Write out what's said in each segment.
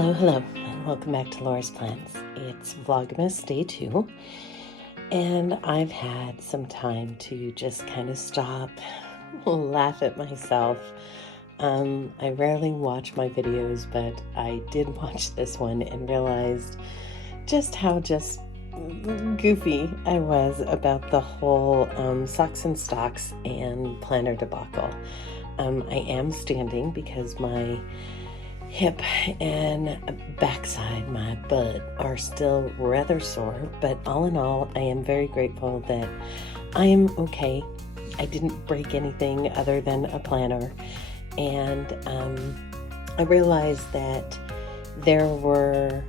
Hello, and welcome back to Lora's Plans. It's Vlogmas Day 2, and I've had some time to just kind of stop, laugh at myself. I rarely watch my videos, but I did watch this one and realized just how goofy I was about the whole socks and stocks and planner debacle. I am standing because my hip and backside, my butt, are still rather sore, but all in all, I am very grateful that I am okay. I didn't break anything other than a planner, and I realized that there were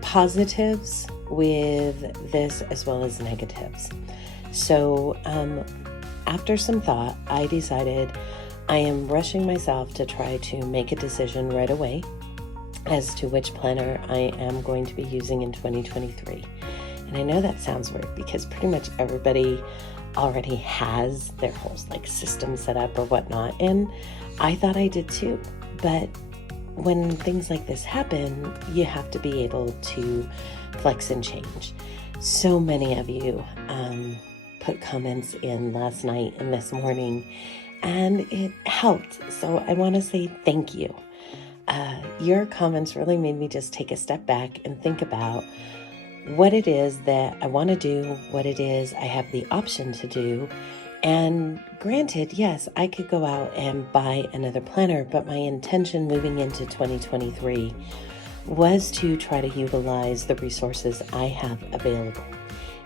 positives with this as well as negatives. So after some thought, I decided I am rushing myself to try to make a decision right away as to which planner I am going to be using in 2023. And I know that sounds weird because pretty much everybody already has their whole system set up or whatnot, and I thought I did too. But when things like this happen, you have to be able to flex and change. So many of you put comments in last night and this morning, and it helped. So I want to say thank you. Your comments really made me just take a step back and think about what it is that I want to do, what it is I have the option to do. And granted, yes, I could go out and buy another planner, but my intention moving into 2023 was to try to utilize the resources I have available.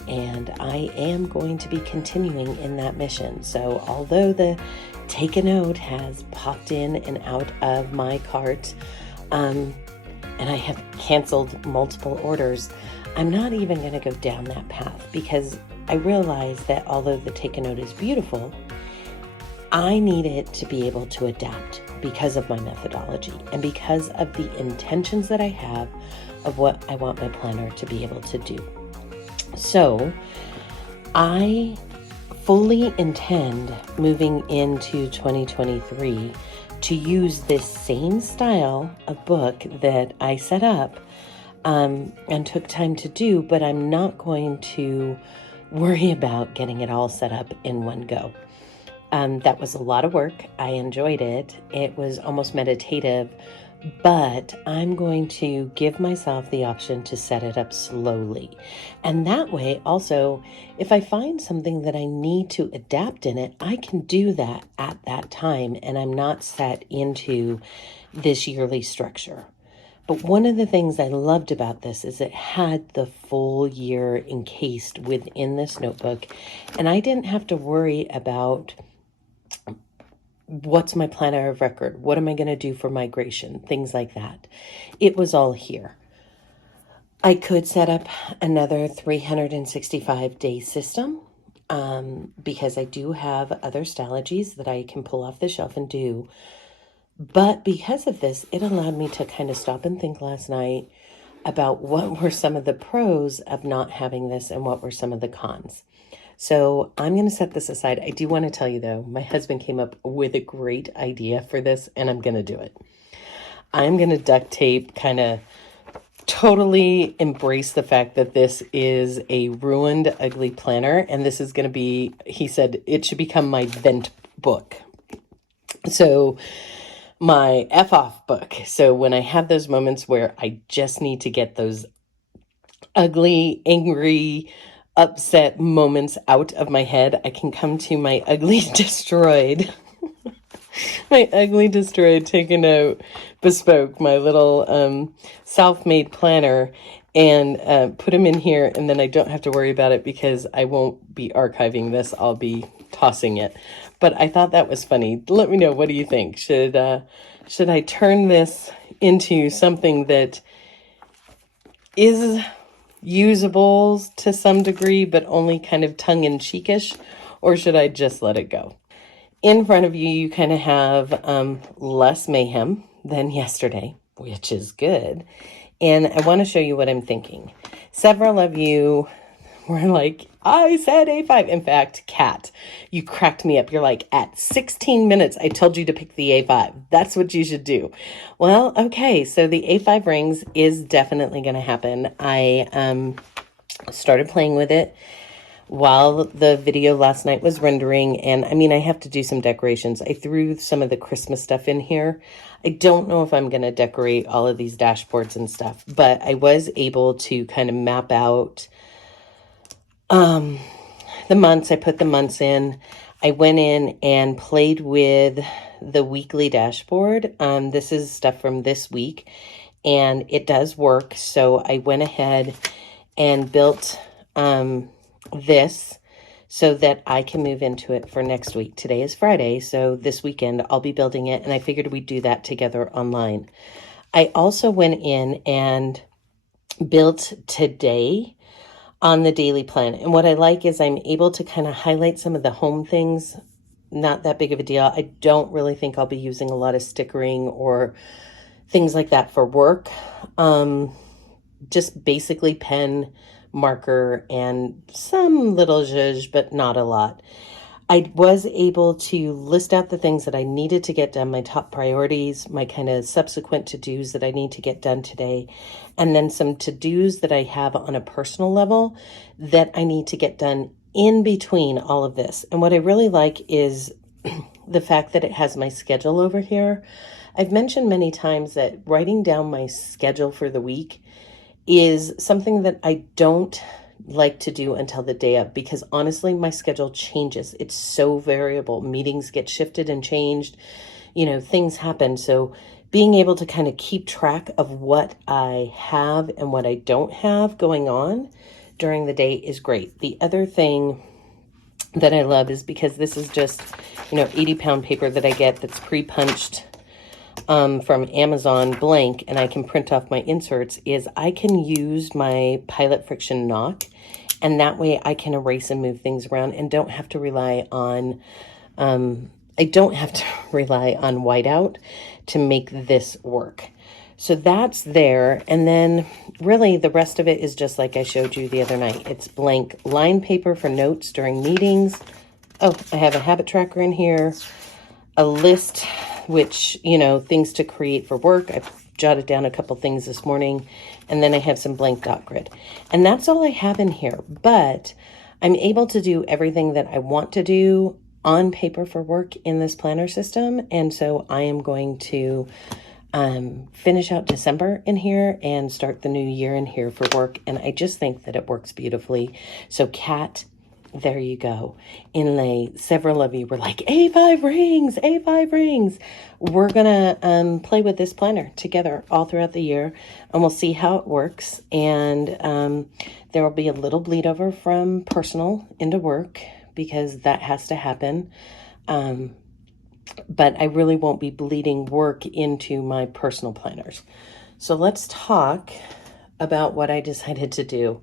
And I am going to be continuing in that mission. So although the Take a Note has popped in and out of my cart, and I have canceled multiple orders, I'm not even going to go down that path because I realize that although the Take a Note is beautiful, I need it to be able to adapt because of my methodology and because of the intentions that I have of what I want my planner to be able to do. So I fully intend moving into 2023 to use this same style of book that I set up and took time to do, but I'm not going to worry about getting it all set up in one go. That was a lot of work. I enjoyed it. It was almost meditative, but I'm going to give myself the option to set it up slowly. And that way, also, if I find something that I need to adapt in it, I can do that at that time, and I'm not set into this yearly structure. But one of the things I loved about this is it had the full year encased within this notebook, and I didn't have to worry about what's my planner of record? What am I going to do for migration? Things like that. It was all here. I could set up another 365-day system because I do have other stylogies that I can pull off the shelf and do. But because of this, it allowed me to kind of stop and think last night about what were some of the pros of not having this and what were some of the cons. So I'm going to set this aside. I do want to tell you, though, my husband came up with a great idea for this, and I'm going to do it. I'm going to duct tape, kind of totally embrace the fact that this is a ruined, ugly planner, and this is going to be, he said, it should become my vent book. So my F-off book. So when I have those moments where I just need to get those ugly, angry, upset moments out of my head, I can come to my ugly destroyed Take a Note bespoke, my little self-made planner, and put them in here, and then I don't have to worry about it because I won't be archiving this. I'll be tossing it. But I thought that was funny. Let me know, what do you think? Should I turn this into something that is usable to some degree, but only kind of tongue-in-cheekish, or should I just let it go? In front of you, you kind of have less mayhem than yesterday, which is good. And I want to show you what I'm thinking. Several of you We're like, I said A5. In fact, Kat, you cracked me up. You're like, at 16 minutes, I told you to pick the A5. That's what you should do. Well, okay, so the A5 rings is definitely going to happen. I started playing with it while the video last night was rendering, and I mean, I have to do some decorations. I threw some of the Christmas stuff in here. I don't know if I'm going to decorate all of these dashboards and stuff, but I was able to kind of map out the months. I put the months in. I went in and played with the weekly dashboard. This is stuff from this week, and it does work. So I went ahead and built this so that I can move into it for next week. Today is Friday, so this weekend I'll be building it, and I figured we'd do that together online. I also went in and built today on the daily plan, and what I like is I'm able to kind of highlight some of the home things. Not that big of a deal. I don't really think I'll be using a lot of stickering or things like that for work. Just basically pen, marker, and some little zhuzh, but not a lot. I was able to list out the things that I needed to get done, my top priorities, my kind of subsequent to-dos that I need to get done today, and then some to-dos that I have on a personal level that I need to get done in between all of this. And what I really like is the fact that it has my schedule over here. I've mentioned many times that writing down my schedule for the week is something that I don't like to do until the day of, because honestly, my schedule changes. It's so variable. Meetings get shifted and changed, things happen. So being able to kind of keep track of what I have and what I don't have going on during the day is great. The other thing that I love is because this is just, 80-pound paper that I get that's pre-punched from Amazon blank, and I can print off my inserts, is I can use my Pilot Friction Knock, and that way I can erase and move things around and don't have to rely on, whiteout to make this work. So that's there. And then really the rest of it is just like I showed you the other night. It's blank line paper for notes during meetings. Oh, I have a habit tracker in here, a list, which, things to create for work. I've jotted down a couple things this morning, and then I have some blank dot grid. And that's all I have in here, but I'm able to do everything that I want to do on paper for work in this planner system. And so I am going to finish out December in here and start the new year in here for work. And I just think that it works beautifully. So Kat, there you go. Inlay, several of you were like, A5 rings, A5 rings. We're gonna play with this planner together all throughout the year, and we'll see how it works. And there will be a little bleed over from personal into work, because that has to happen. But I really won't be bleeding work into my personal planners. So let's talk about what I decided to do.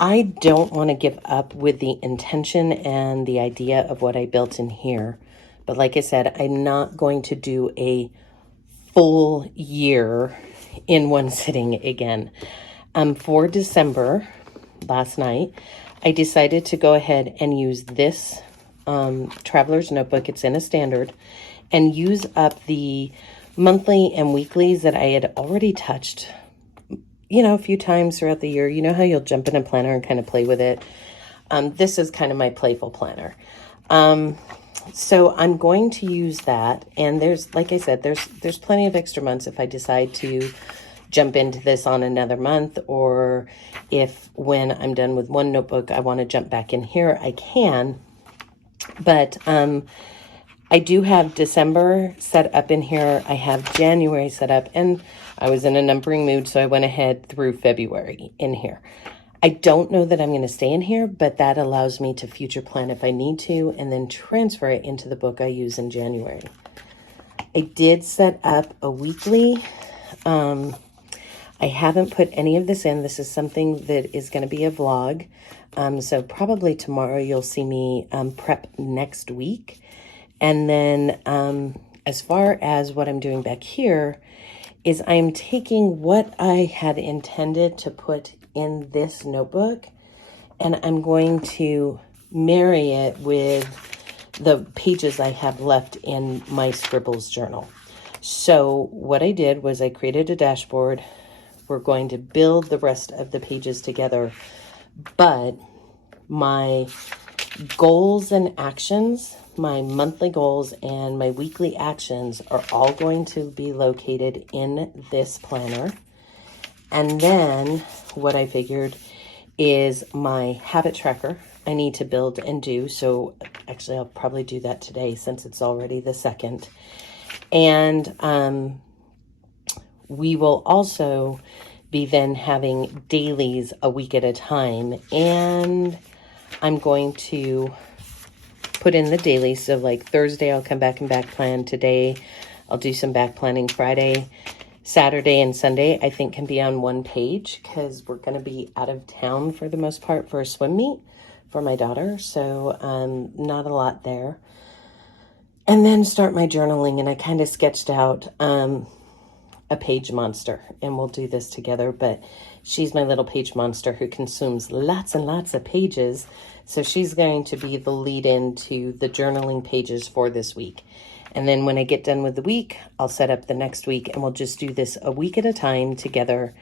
I don't want to give up with the intention and the idea of what I built in here. But like I said, I'm not going to do a full year in one sitting again. For December, last night, I decided to go ahead and use this Traveler's Notebook. It's in a standard, and use up the monthly and weeklies that I had already touched a few times throughout the year. You know how you'll jump in a planner and kind of play with it. This is kind of my playful planner. So I'm going to use that. And there's, like I said, there's plenty of extra months if I decide to jump into this on another month, or if when I'm done with one notebook, I want to jump back in here, I can. But I do have December set up in here. I have January set up, and I was in a numbering mood, so I went ahead through February in here. I don't know that I'm going to stay in here, but that allows me to future plan if I need to, and then transfer it into the book I use in January. I did set up a weekly. I haven't put any of this in. This is something that is going to be a vlog. So probably tomorrow you'll see me prep next week. And then as far as what I'm doing back here is I'm taking what I had intended to put in this notebook, and I'm going to marry it with the pages I have left in my Scribbles journal. So what I did was I created a dashboard. We're going to build the rest of the pages together, but my goals and actions, my monthly goals and my weekly actions are all going to be located in this planner. And then what I figured is my habit tracker I need to build and do. So actually I'll probably do that today since it's already the 2nd. And we will also be then having dailies a week at a time. And I'm going to put in the dailies. So like Thursday, I'll come back and back plan. Today, I'll do some back planning. Friday, Saturday, and Sunday, I think can be on one page because we're going to be out of town for the most part for a swim meet for my daughter. So not a lot there. And then start my journaling. And I kind of sketched out a page monster, and we'll do this together, but she's my little page monster who consumes lots and lots of pages. So she's going to be the lead into the journaling pages for this week. And then when I get done with the week, I'll set up the next week, and we'll just do this a week at a time together.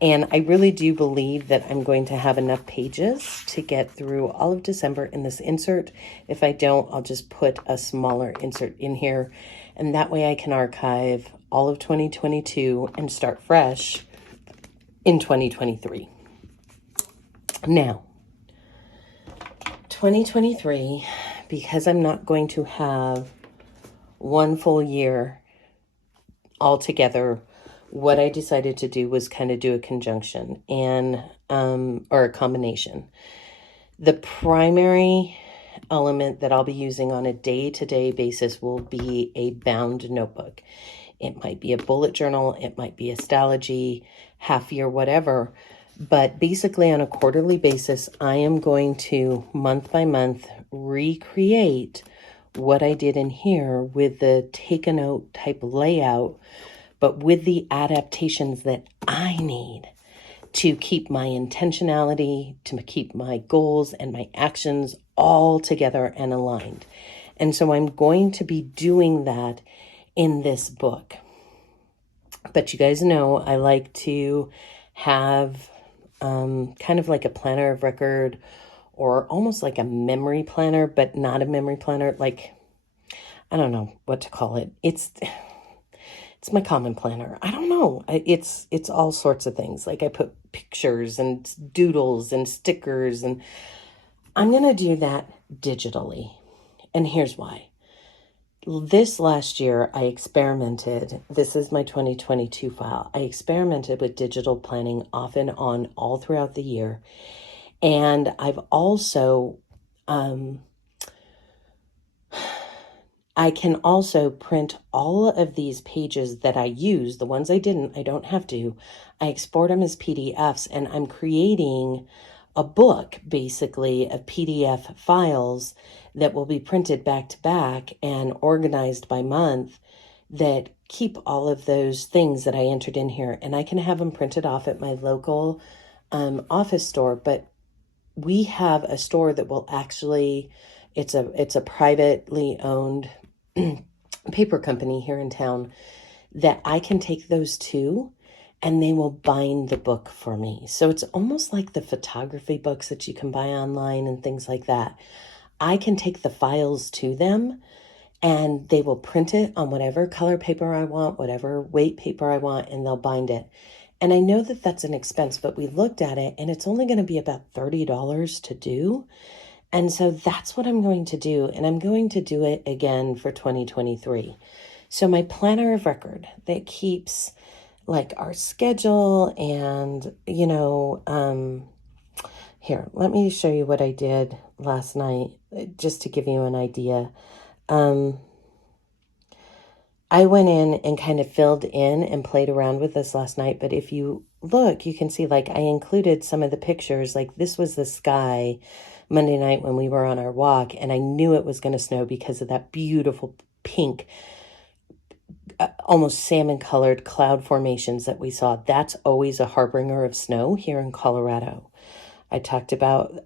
And I really do believe that I'm going to have enough pages to get through all of December in this insert. If I don't, I'll just put a smaller insert in here, and that way I can archive all of 2022 and start fresh in 2023. Now, 2023, because I'm not going to have one full year all together, what I decided to do was kind of do a conjunction and or a combination. The primary element that I'll be using on a day-to-day basis will be a bound notebook. It might be a bullet journal, it might be a Stalogy, half year, whatever. But basically on a quarterly basis, I am going to month by month recreate what I did in here with the take a note type layout, but with the adaptations that I need to keep my intentionality, to keep my goals and my actions all together and aligned. And so I'm going to be doing that in this book. But you guys know I like to have kind of like a planner of record, or almost like a memory planner, but not a memory planner. Like, I don't know what to call it. It's my common planner. I don't know. It's all sorts of things. Like I put pictures and doodles and stickers, and I'm going to do that digitally. And here's why. This last year, I experimented. This is my 2022 file. I experimented with digital planning off and on all throughout the year. And I've also, I can also print all of these pages that I use. The ones I didn't, I don't have to. I export them as PDFs, and I'm creating a book basically of PDF files that will be printed back to back and organized by month that keep all of those things that I entered in here. And I can have them printed off at my local office store, but we have a store that will actually, it's a privately owned paper company here in town that I can take those to, and they will bind the book for me. So it's almost like the photography books that you can buy online and things like that. I can take the files to them, and they will print it on whatever color paper I want, whatever weight paper I want, and they'll bind it. And I know that that's an expense, but we looked at it, and it's only going to be about $30 to do. And so that's what I'm going to do, and I'm going to do it again for 2023. So my planner of record that keeps like our schedule and, here, let me show you what I did last night, just to give you an idea. I went in and kind of filled in and played around with this last night, but if you look, you can see like I included some of the pictures. Like this was the sky Monday night when we were on our walk, and I knew it was going to snow because of that beautiful pink almost salmon colored cloud formations that we saw. That's always a harbinger of snow here in Colorado. I talked about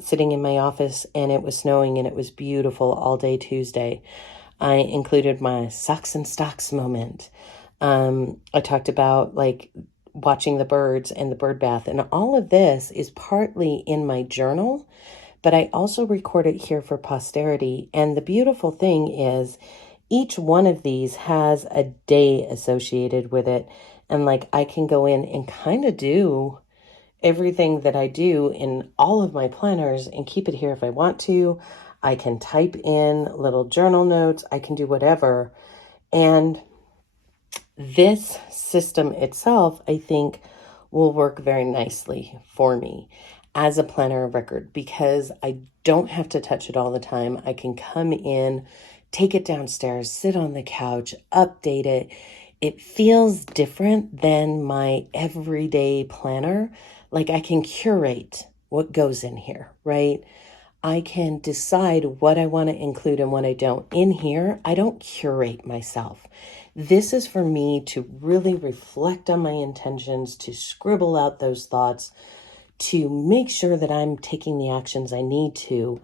sitting in my office and it was snowing and it was beautiful all day Tuesday. I included my socks and stocks moment. I talked about like watching the birds and the bird bath, and all of this is partly in my journal, but I also record it here for posterity. And the beautiful thing is each one of these has a day associated with it. And like I can go in and kind of do everything that I do in all of my planners and keep it here if I want to. I can type in little journal notes. I can do whatever. And this system itself, I think, will work very nicely for me as a planner of record because I don't have to touch it all the time. I can come in, take it downstairs, sit on the couch, update it. It feels different than my everyday planner. Like I can curate what goes in here, right? I can decide what I want to include and what I don't. In here, I don't curate myself. This is for me to really reflect on my intentions, to scribble out those thoughts, to make sure that I'm taking the actions I need to.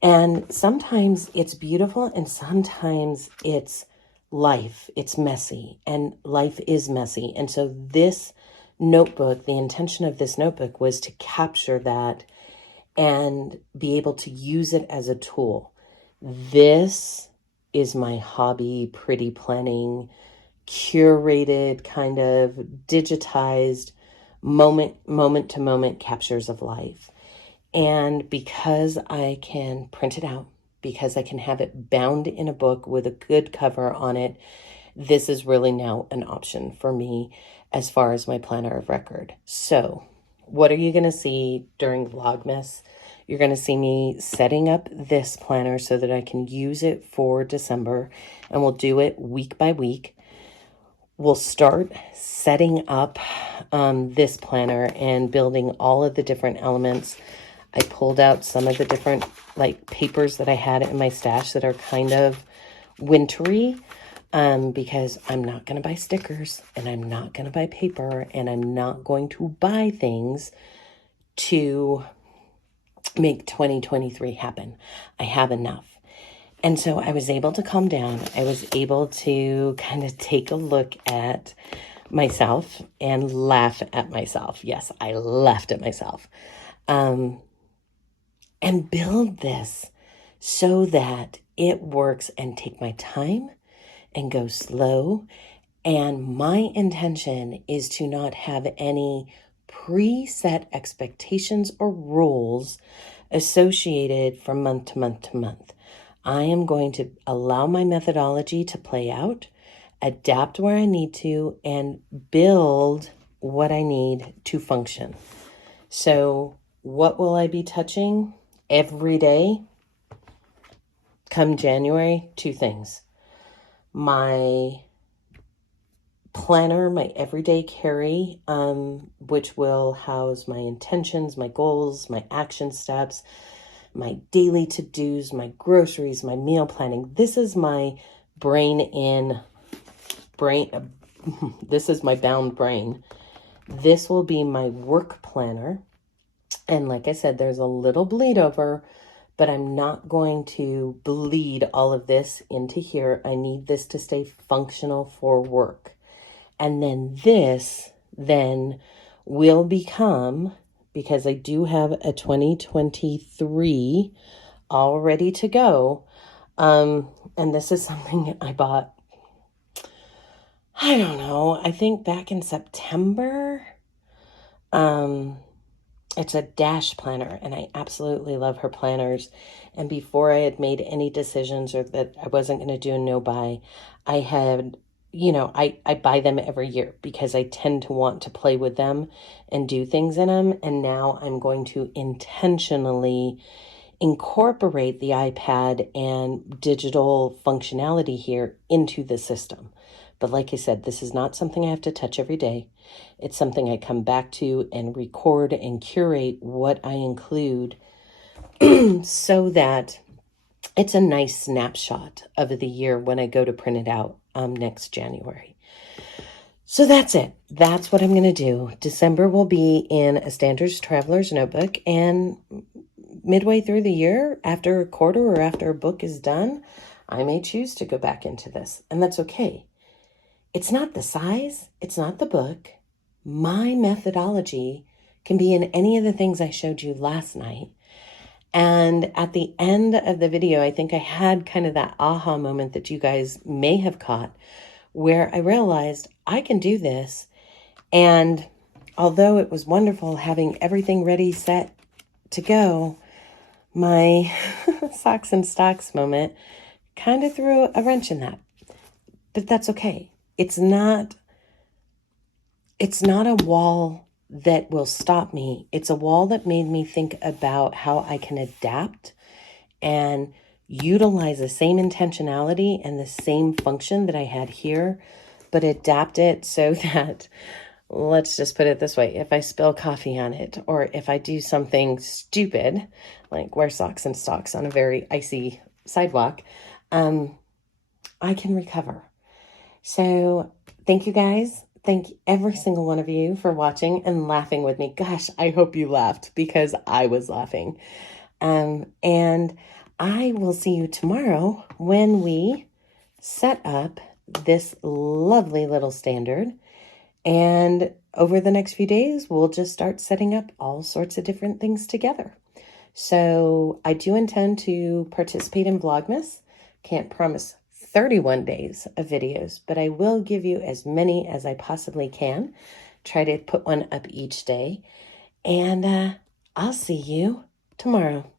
And sometimes it's beautiful and sometimes it's life. It's messy and life is messy. And so this notebook, the intention of this notebook was to capture that and be able to use it as a tool. This is my hobby, pretty planning, curated, kind of digitized moment to moment captures of life. And because I can print it out, because I can have it bound in a book with a good cover on it, this is really now an option for me as far as my planner of record. So what are you going to see during Vlogmas? You're going to see me setting up this planner so that I can use it for December, and we'll do it week by week. We'll start setting up this planner and building all of the different elements. I pulled out some of the different like papers that I had in my stash that are kind of wintry because I'm not going to buy stickers and I'm not going to buy paper and I'm not going to buy things to make 2023 happen. I have enough. And so I was able to calm down. I was able to kind of take a look at myself and laugh at myself. Yes, I laughed at myself. And build this so that it works and take my time and go slow. And my intention is to not have any preset expectations or rules associated from month to month to month. I am going to allow my methodology to play out, adapt where I need to, and build what I need to function. So what will I be touching every day come January? Two things. My planner, my everyday carry, which will house my intentions, my goals, my action steps, my daily to-dos, my groceries, my meal planning. This is my this is my bound brain. This will be my work planner. And like I said, there's a little bleed over, but I'm not going to bleed all of this into here. I need this to stay functional for work. And then this then will become, because I do have a 2023 all ready to go. And this is something I bought, I don't know, I think back in September. It's a Dash planner, and I absolutely love her planners. And before I had made any decisions or that I wasn't going to do a no buy, I had, I buy them every year because I tend to want to play with them and do things in them. And now I'm going to intentionally incorporate the iPad and digital functionality here into the system. But like I said, this is not something I have to touch every day. It's something I come back to and record and curate what I include so that it's a nice snapshot of the year when I go to print it out. next January. So that's it. That's what I'm going to do. December will be in a Standards Traveler's Notebook, and midway through the year, after a quarter or after a book is done, I may choose to go back into this, and that's okay. It's not the size, it's not the book. My methodology can be in any of the things I showed you last night. And at the end of the video, I think I had kind of that aha moment that you guys may have caught, where I realized I can do this. And although it was wonderful having everything ready, set to go, my socks and stocks moment kind of threw a wrench in that. But that's okay. It's not a wall that will stop me. It's a wall that made me think about how I can adapt and utilize the same intentionality and the same function that I had here, but adapt it so that, let's just put it this way, if I spill coffee on it, or if I do something stupid, like wear socks and stocks on a very icy sidewalk, I can recover. So thank you guys. Thank every single one of you for watching and laughing with me. Gosh, I hope you laughed, because I was laughing. And I will see you tomorrow when we set up this lovely little standard. And over the next few days, we'll just start setting up all sorts of different things together. So I do intend to participate in Vlogmas. Can't promise 31 days of videos, but I will give you as many as I possibly can. Try to put one up each day. And I'll see you tomorrow.